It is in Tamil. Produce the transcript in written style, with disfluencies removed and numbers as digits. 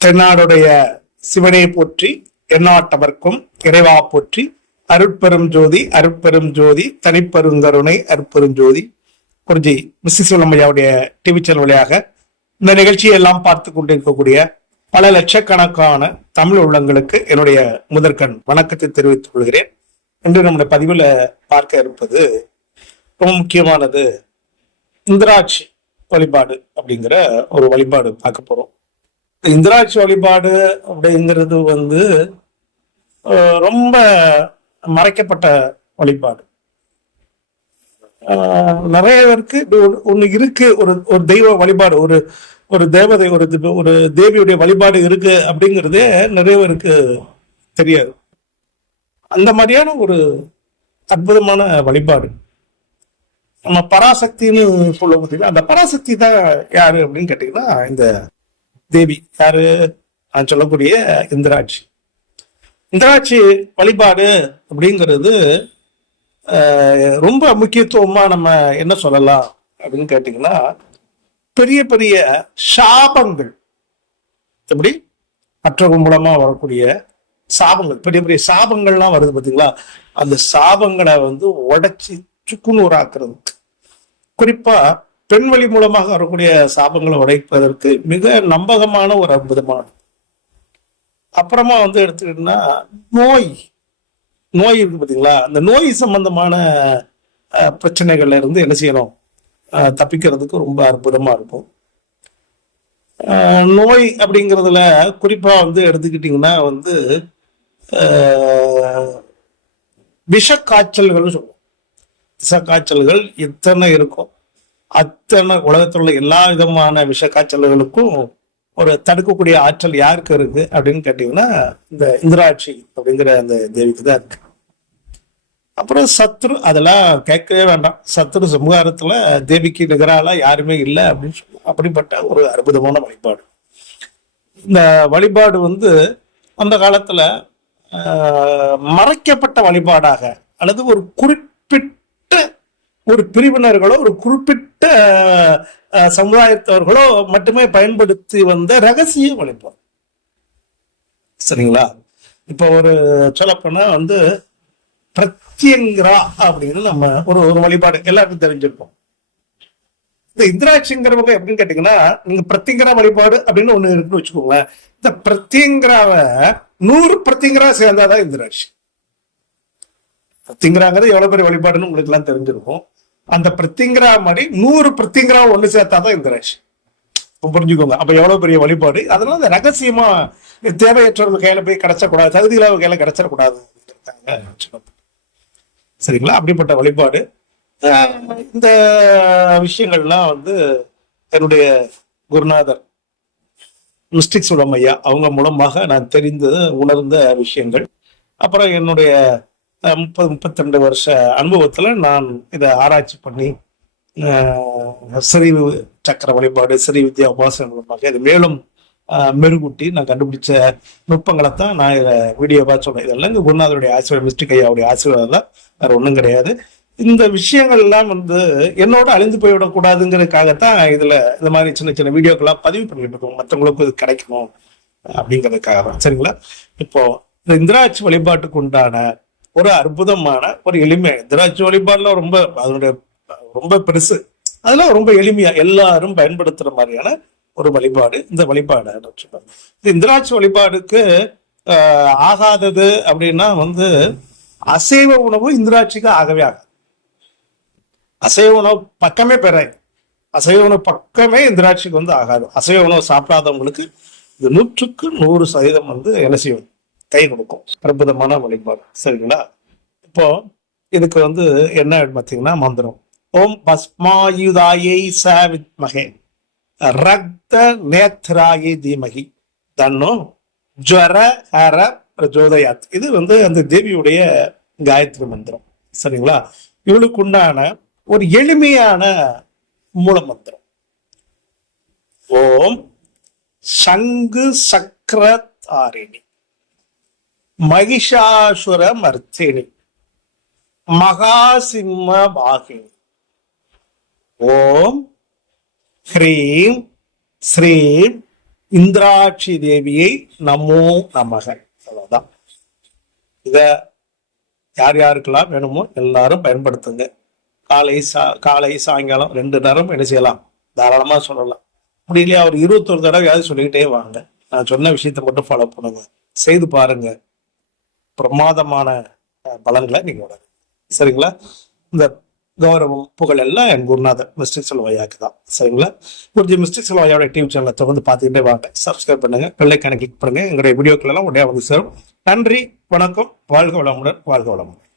தென்னாடுடைய சிவனை போற்றி, எந்நாட்டவர்க்கும் இறைவா போற்றி, அருட்பெரும் ஜோதி அருட்பெரும் ஜோதி தனிப்பெருங்கருணை அருட்பெரும் ஜோதி. குறிஞ்சி மிஸ்ஸஸ் ஐயாவுடைய டிவி சேனல் வழியாக இந்த நிகழ்ச்சியை எல்லாம் பார்த்து கொண்டிருக்கக்கூடிய பல லட்சக்கணக்கான தமிழ் உள்ளங்களுக்கு என்னுடைய முதற்கண் வணக்கத்தை தெரிவித்துக் கொள்கிறேன். இன்று நம்முடைய பதிவுல பார்க்க இருப்பது ரொம்ப முக்கியமானது, இந்திராட்சி வழிபாடு அப்படிங்கிற ஒரு வழிபாடு பார்க்க போறோம். இந்திராட்சி வழிபாடு அப்படிங்கிறது ரொம்ப மறைக்கப்பட்ட வழிபாடு. நிறைய பேருக்கு ஒண்ணு இருக்கு, ஒரு தெய்வ வழிபாடு, ஒரு தேவதை, ஒரு தேவியுடைய வழிபாடு இருக்கு அப்படிங்கிறதே நிறைய பேருக்கு தெரியாது. அந்த மாதிரியான ஒரு அற்புதமான வழிபாடு நம்ம பராசக்தின்னு சொல்ல பார்த்தீங்கன்னா, அந்த பராசக்தி தான் யாரு அப்படின்னு கேட்டீங்கன்னா, இந்த தேவி யாரு, நான் சொல்லக்கூடிய இந்திராட்சி. இந்திராட்சி வழிபாடு அப்படிங்கிறது ரொம்ப முக்கியத்துவமா நம்ம என்ன சொல்லலாம் அப்படின்னு கேட்டீங்கன்னா, பெரிய பெரிய சாபங்கள், எப்படி மற்றவங்க மூலமா வரக்கூடிய சாபங்கள், பெரிய பெரிய சாபங்கள்லாம் வருது பார்த்தீங்களா, அந்த சாபங்களை உடைச்சி சுக்குநூறாக்குறது, குறிப்பா பெண் வழி மூலமாக வரக்கூடிய சாபங்களை உடைப்பதற்கு மிக நம்பகமான ஒரு அற்புதமான. அப்புறமா எடுத்துக்கிட்டோம்னா நோய் இருக்கு பார்த்தீங்களா, அந்த நோய் சம்பந்தமான பிரச்சனைகள்ல இருந்து என்ன செய்யணும், தப்பிக்கிறதுக்கு ரொம்ப அற்புதமா இருக்கும். நோய் அப்படிங்கிறதுல குறிப்பா எடுத்துக்கிட்டீங்கன்னா விஷக்காய்ச்சல்கள் சொல்லுவோம். விஷக்காய்ச்சல்கள் எத்தனை இருக்கும், அத்தனை உலகத்தில் உள்ள எல்லா விதமான விஷக்காய்ச்சல்களுக்கும் ஒரு தடுக்கக்கூடிய ஆற்றல் யாருக்கு இருக்கு அப்படின்னு கேட்டீங்கன்னா, இந்த இந்திராட்சி அப்படிங்கிற அந்த தேவிக்கு தான் இருக்கு. அப்புறம் சத்ரு, அதெல்லாம் கேட்கவே வேண்டாம். சத்ரு சமூகத்துல தேவிக்கு நிகரால யாருமே இல்லை அப்படின்னு சொல்லி, அப்படிப்பட்ட ஒரு அற்புதமான வழிபாடு. இந்த வழிபாடு அந்த காலத்துல மறைக்கப்பட்ட வழிபாடாக, அல்லது ஒரு குறிப்பிட்ட ஒரு பிரிவினர்களோ ஒரு குறிப்பிட்ட சமுதாயத்தவர்களோ மட்டுமே பயன்படுத்தி வந்த ரகசிய வழிபாடு. சரிங்களா? இப்ப ஒரு சொல்லப்போனா பிரத்யங்கரா அப்படின்னு நம்ம ஒரு வழிபாடு எல்லாருக்கும் தெரிஞ்சிருக்கோம். இந்த இந்திராட்சிங்கிறவங்க எப்படின்னு கேட்டீங்கன்னா, நீங்க பிரத்யங்கரா வழிபாடு அப்படின்னு ஒண்ணு இருக்குன்னு வச்சுக்கோங்களேன். இந்த பிரத்யங்கராவை 100 பிரத்யங்கரா சேர்ந்தாதான் இந்திராட்சி. பிரத்யங்கராங்கிறது எவ்வளவு பெரிய வழிபாடுன்னு உங்களுக்கு எல்லாம் தெரிஞ்சிருக்கும். அந்த பிரத்யங்கரா மாதிரி 100 பிரத்யங்கரா ஒண்ணு சேர்த்தாதான் இந்திராட்சி. புரிஞ்சுக்கோங்க, அப்ப எவ்வளவு பெரிய வழிபாடு. அதனால அந்த ரகசியமா தேவையற்றவர்கள் கையில போய் கிடைச்சக்கூடாது, தகுதியில கையில கிடைச்சிடக்கூடாது. சரிங்களா? அப்படிப்பட்ட வழிபாடு. இந்த விஷயங்கள்லாம் என்னுடைய குருநாதர் மிஸ்டிக் ஐயா அவங்க மூலமாக நான் தெரிந்து உணர்ந்த விஷயங்கள். அப்புறம் என்னுடைய 30-32 வருஷ அனுபவத்துல நான் இதை ஆராய்ச்சி பண்ணி ஸ்ரீ சக்கர வழிபாடு, ஸ்ரீ வித்யா உபாசனை மூலமாக இது மேலும் மெருகூட்டி நான் கண்டுபிடிச்ச நுட்பங்களை தான் நான் இதை வீடியோவா சொன்னேன். இதெல்லாம் இங்க குருநாதருடைய ஆசீர்வாதம், மிஸ்டிக் ஐயாவுடைய ஆசீர்வாதம் தான், வேற ஒன்றும் கிடையாது. இந்த விஷயங்கள் எல்லாம் என்னோட அழிந்து போய்விடக்கூடாதுங்கிறதுக்காகத்தான் இதுல இந்த மாதிரி சின்ன சின்ன வீடியோக்கெல்லாம் பதிவு பண்ணிட்டு இருக்கோம், மற்றவங்களுக்கும் இது கிடைக்கணும் அப்படிங்கிறதுக்காக தான். சரிங்களா? இப்போ இந்த இந்திராட்சி வழிபாட்டுக்கு உண்டான ஒரு அற்புதமான ஒரு எளிமை. இந்திராட்சி வழிபாடுல அதனுடைய ரொம்ப பெருசு, அதெல்லாம் ரொம்ப எளிமையா எல்லாரும் பயன்படுத்துற மாதிரியான ஒரு வழிபாடு இந்த வழிபாடு. இந்த இந்திராட்சி வழிபாடுக்கு ஆகாதது அப்படின்னா அசைவ உணவு இந்திராட்சிக்கு ஆகவே ஆகாது. அசைவ உணவு பக்கமே பெறாது. அசைவ உணவு பக்கமே இந்திராட்சிக்கு ஆகாது. அசைவ உணவு சாப்பிடாதவங்களுக்கு இது 100% என்ன செய்யும், கை கொடுக்கும். அற்புதமான வழிபாடு. சரிங்களா? இப்போ இதுக்கு என்ன பார்த்தீங்கன்னா, மந்திரம் ஓம் பஸ்மாயுதாயை சவித்மகே ரக்த நேத்ராயை தீமகி தன்னோ ஜ்வர ஹர பிரஜோதயாத். இது அந்த தேவியுடைய காயத்ரி மந்திரம். சரிங்களா? இவளுக்கு உண்டான ஒரு எளிமையான மூல மந்திரம் ஓம் சங்கு சக்கர தாரிணி மகிஷாசுர மர்த்தினி மகாசிம்ம பாகினி ஓம் ஹ்ரீம் ஸ்ரீம் இந்திராட்சி தேவியை நமோ நமக. அவ்வளவுதான். இத யார் யாருக்கெல்லாம் வேணுமோ எல்லாரும் பயன்படுத்துங்க. காலை சாயங்காலம் 2 நேரம் என்ன செய்யலாம், தாராளமா சொல்லலாம். முடியலையா ஒரு 21 தடவையாவது சொல்லிக்கிட்டே வாங்க. நான் சொன்ன விஷயத்த மட்டும் ஃபாலோ பண்ணுங்க, செய்து பாருங்க, பிரமாதமான பலன்களை நீங்க உணருங்க. சரிங்களா? இந்த கௌரவம் புகழ் எல்லாம் என் குருநாதர் மிஸ்டிக் செல்வையாக்கு தான். சரிங்களா? குருஜி மிஸ்டிக் செல்வையாவோட டிவி சேனலை தொடர்ந்து பார்த்துக்கிட்டே வாங்க. சப்ஸ்கிரைப் பண்ணுங்க, பெல்லைக்கான கிளிக் பண்ணுங்க. எங்களுடைய வீடியோக்கள் எல்லாம் உடனே வந்து சேரும். நன்றி, வணக்கம், வாழ்க வளமுடன், வாழ்க வளமுடன்.